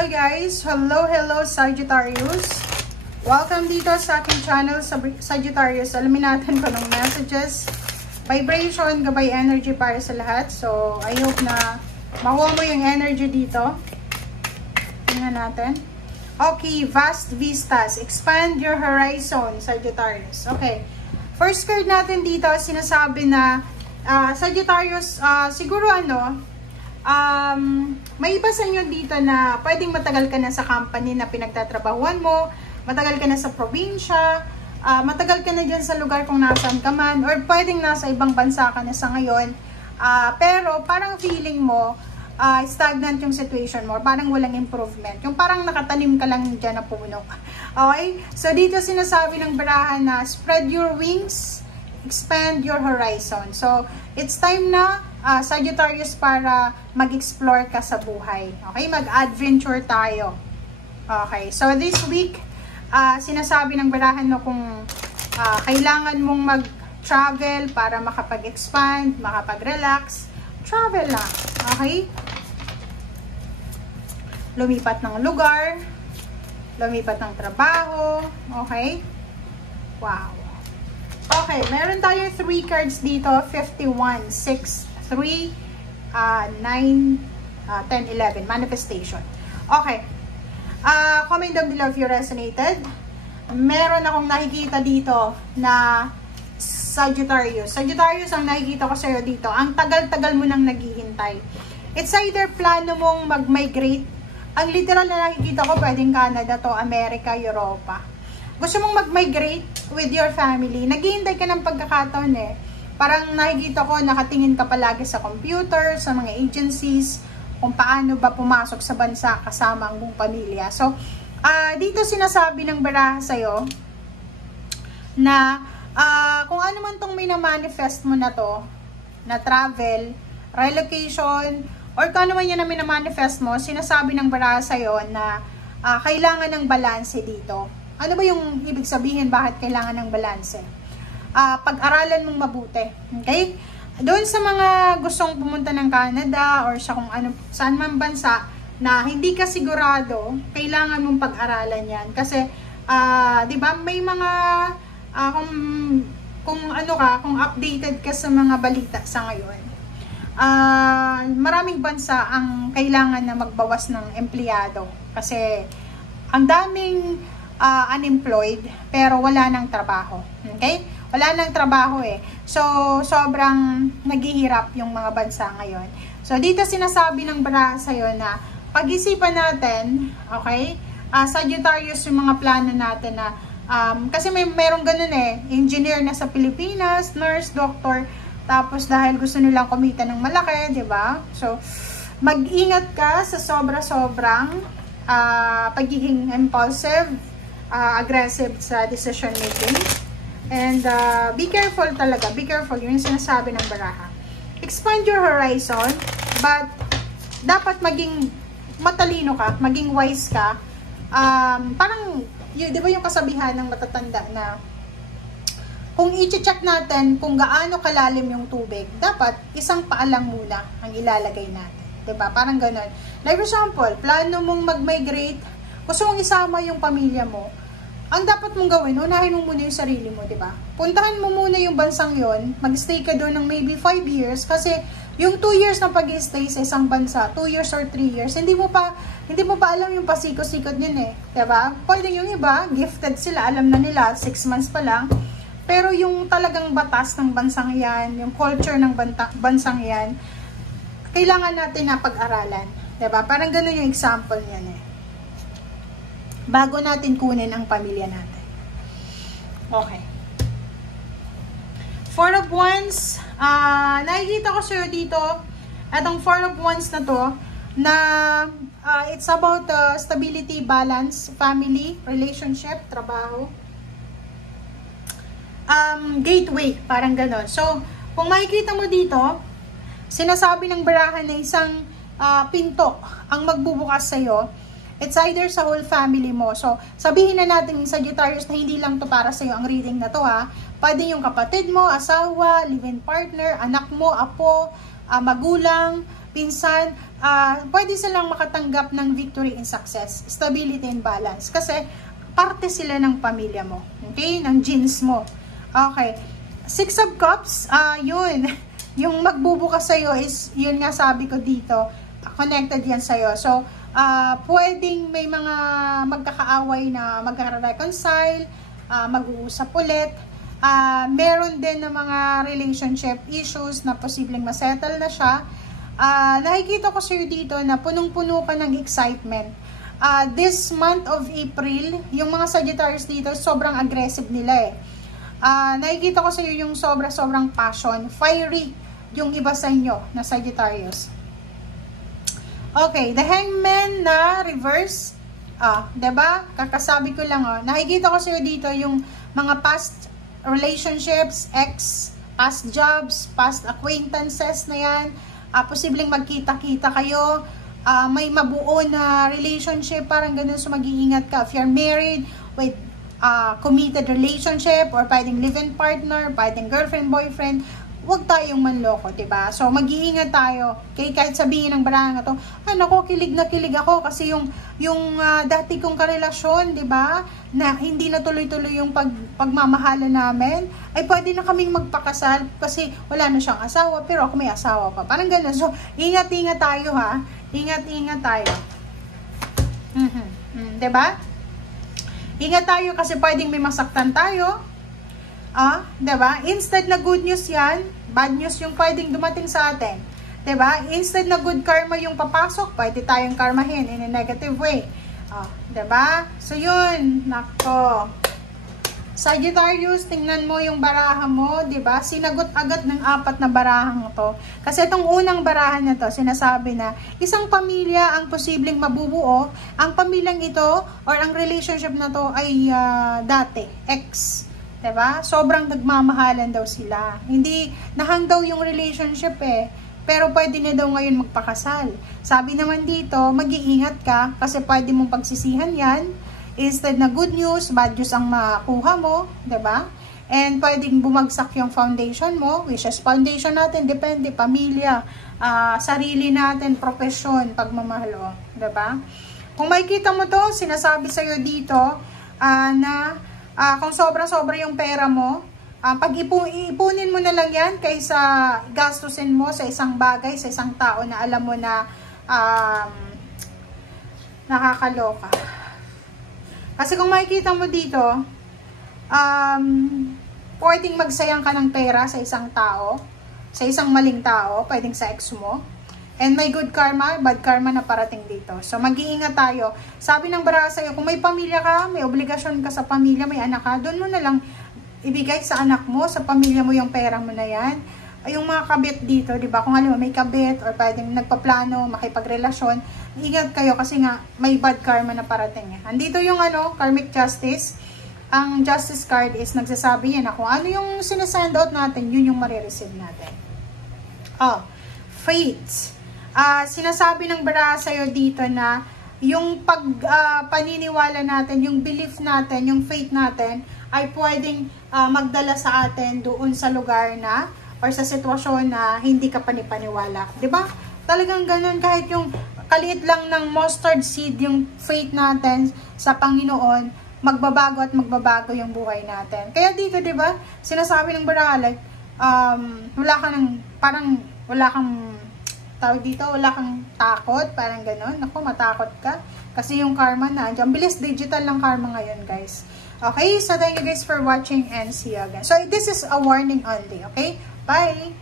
Hello guys! Hello Sagittarius! Welcome dito sa aking channel Sagittarius. Alamin natin kung anong messages, vibration, gabay energy para sa lahat. So, I hope na makuha mo yung energy dito. Tingnan natin. Okay, vast vistas. Expand your horizon, Sagittarius. Okay. First card natin dito, sinasabi na Sagittarius, siguro may iba sa inyo dito na pwedeng matagal ka na sa company na pinagtatrabahuan mo, matagal ka na sa probinsya, matagal ka na dyan sa lugar kung nasaan ka man, or pwedeng nasa ibang bansa ka na sa ngayon, pero parang feeling mo, stagnant yung situation mo, parang walang improvement, yung parang nakatanim ka lang dyan na puno. Okay? So dito sinasabi ng barahan na spread your wings, expand your horizon. So it's time na Sagittarius para mag-explore ka sa buhay. Okay? Mag-adventure tayo. Okay. So this week, sinasabi ng barahan no kung kailangan mong mag-travel para makapag-expand, makapag-relax, travel lang. Okay? Lumipat ng lugar, lumipat ng trabaho. Okay? Wow. Okay, meron tayong 3 cards dito, 51, 6, 3, 9, 10, 11. Manifestation. Okay. Comment down below if you resonated. Meron akong nakikita dito na Sagittarius. Sagittarius ang nakikita ko sa'yo dito. Ang tagal-tagal mo nang naghihintay. It's either plano mong mag-migrate. Ang literal na nakikita ko, pwedeng Canada to, America, Europa. Gusto mong mag-migrate with your family. Naghihintay ka ng pagkakataon eh. Parang nakikita ko, nakatingin ka palagi sa computer, sa mga agencies, kung paano ba pumasok sa bansa kasama ang buong pamilya. So, dito sinasabi ng baraha sa'yo na kung ano man tong minamanifest mo na to, na travel, relocation, or kung ano man yan na minamanifest mo, sinasabi ng baraha sa'yo na kailangan ng balanse dito. Ano ba yung ibig sabihin bakit kailangan ng balanse? Pag-aralan mong mabuti. Okay? Doon sa mga gustong pumunta ng Canada or sa kung ano, saan man bansa na hindi ka sigurado, kailangan mong pag-aralan yan. Kasi, di ba, may mga, kung updated ka sa mga balita sa ngayon, maraming bansa ang kailangan na magbawas ng empleyado. Kasi, ang daming unemployed, pero wala nang trabaho. Okay? Wala nang trabaho eh. So, sobrang naghihirap yung mga bansa ngayon. So, dito sinasabi ng baraha sa'yo na pag-isipan natin, okay? Sagittarius yung mga plano natin na, kasi merong ganun eh, engineer na sa Pilipinas, nurse, doctor, tapos dahil gusto nilang kumita ng malaki, di ba? So, mag-ingat ka sa sobra-sobrang pagiging impulsive, aggressive sa decision making. And be careful talaga. Be careful. Yun yung sinasabi ng baraha. Expand your horizon, but dapat maging matalino ka, maging wise ka. Parang, di ba yung kasabihan ng matatanda na kung i-check natin kung gaano kalalim yung tubig, dapat isang paa lang muna ang ilalagay natin. Diba? Parang ganun. Like for example, plano mong mag-migrate, gusto mong isama yung pamilya mo, ang dapat mong gawin, unahin mo muna yung sarili mo, di ba? Puntahan mo muna yung bansang yon, mag-stay ka doon ng maybe 5 years, kasi yung 2 years na pag-stay sa isang bansa, 2 years or 3 years, hindi mo pa alam yung pasikot-sikot yun eh, di ba? Pwede yung iba, gifted sila, alam na nila, 6 months pa lang, pero yung talagang batas ng bansang yan, yung culture ng bansang yan, kailangan natin na pag-aralan, di ba? Parang ganun yung example niyan eh. Bago natin kunin ang pamilya natin. Okay. 4 of Wands. Nakikita ko sa'yo dito, itong 4 of Wands na to, na it's about stability, balance, family, relationship, trabaho. Gateway, parang ganon. So, kung makikita mo dito, sinasabi ng barahan na isang pinto ang magbubukas sa'yo. It's either sa whole family mo. So, sabihin na natin Sagittarius na hindi lang to para sa'yo ang reading na to ha. Pwede yung kapatid mo, asawa, live-in partner, anak mo, apo, magulang, pinsan, pwede silang makatanggap ng victory and success, stability and balance. Kasi, parte sila ng pamilya mo. Okay? Ng genes mo. Okay. Six of Cups, yun. Yung magbubukas sa'yo is, yun nga sabi ko dito, connected yan sa'yo. So, pwedeng may mga magkakaaway na magkaka-reconcile, mag-uusap ulit. Meron din na mga relationship issues na posibleng masettle na siya. Nakikita ko sa'yo dito na punong-puno ka ng excitement. This month of April, yung mga Sagittarius dito, sobrang aggressive nila eh. Nakikita ko sa'yo yung sobrang passion, fiery yung iba sa inyo na Sagittarius. Okay, the Hangman na reverse. Diba? Kakasabi ko lang, nakikita ko sa'yo dito yung mga past relationships, past jobs, past acquaintances na yan. Posibleng magkita-kita kayo. May mabuo na relationship, parang ganun, so mag-iingat ka. If you're married with committed relationship, or pwedeng live-in partner, pwedeng girlfriend, boyfriend, huwag tayong manloko, diba? So, mag-iingat tayo. Okay, kahit sabihin ng barang na to, nako, kilig na kilig ako kasi yung dati kong karelasyon, diba, na hindi na tuloy-tuloy yung pagmamahala namin, ay pwede na kaming magpakasal kasi wala na siyang asawa, pero ako may asawa pa. Parang ganun. So, ingat-ingat tayo, ha? Ingat-ingat tayo. Diba? Ingat tayo kasi pwedeng may masaktan tayo. Diba? Instead na good news yan, bad news yung pwedeng dumating sa atin. Diba? Instead na good karma yung papasok, pwede tayong karmahin in a negative way. Diba? So yun, nako. Sagittarius, tingnan mo yung baraha mo, diba? Sinagot agad ng 4 na barahang to. Kasi itong unang barahan na to, sinasabi na isang pamilya ang posibleng mabubuo. Ang pamilyang ito or ang relationship na to ay dati, ex. Diba? Sobrang nagmamahalan daw sila. Hindi, nahang daw yung relationship eh. Pero pwede na daw ngayon magpakasal. Sabi naman dito, mag-iingat ka kasi pwede mong pagsisihan yan. Instead na good news, bad news ang makuha mo, 'di ba? And pwedeng bumagsak yung foundation mo, which is foundation natin, depende, pamilya, sarili natin, profesyon, pagmamahal, 'di ba? Kung makikita mo to, sinasabi sa iyo dito na kung sobra-sobra yung pera mo, pag-ipunin mo na lang yan kaysa gastusin mo sa isang bagay, sa isang tao na alam mo na nakakaloka. Kasi kung makikita mo dito, pwedeng magsayang ka ng pera sa isang tao, sa isang maling tao, pwedeng sa ex mo. And may good karma, bad karma na parating dito. So, mag-iingat tayo. Sabi ng baraha sa'yo, kung may pamilya ka, may obligasyon ka sa pamilya, may anak ka, doon mo na lang ibigay sa anak mo, sa pamilya mo yung pera mo na yan. Yung mga kabit dito, di ba? Kung alam mo, may kabit or pwedeng nagpaplano, makipagrelasyon, ingat kayo kasi nga may bad karma na parating. Andito yung karmic justice. Ang justice card is nagsasabi yan na kung ano yung sinasend out natin, yun yung marireceive natin. Fate. Sinasabi ng baraha sa'yo dito na yung paniniwala natin, yung belief natin, yung faith natin, ay pwedeng magdala sa atin doon sa lugar na or sa sitwasyon na hindi ka panipaniwala. Diba? Talagang ganun, kahit yung kaliit lang ng mustard seed, yung faith natin sa Panginoon, magbabago at magbabago yung buhay natin. Kaya dito, diba, sinasabi ng baraha, like, wala kang tawag dito, wala kang takot, parang ganun. Naku, matakot ka. Kasi yung karma na, ang bilis digital ng karma ngayon, guys. Okay, so thank you guys for watching and see you again. So, this is a warning only, okay? Bye!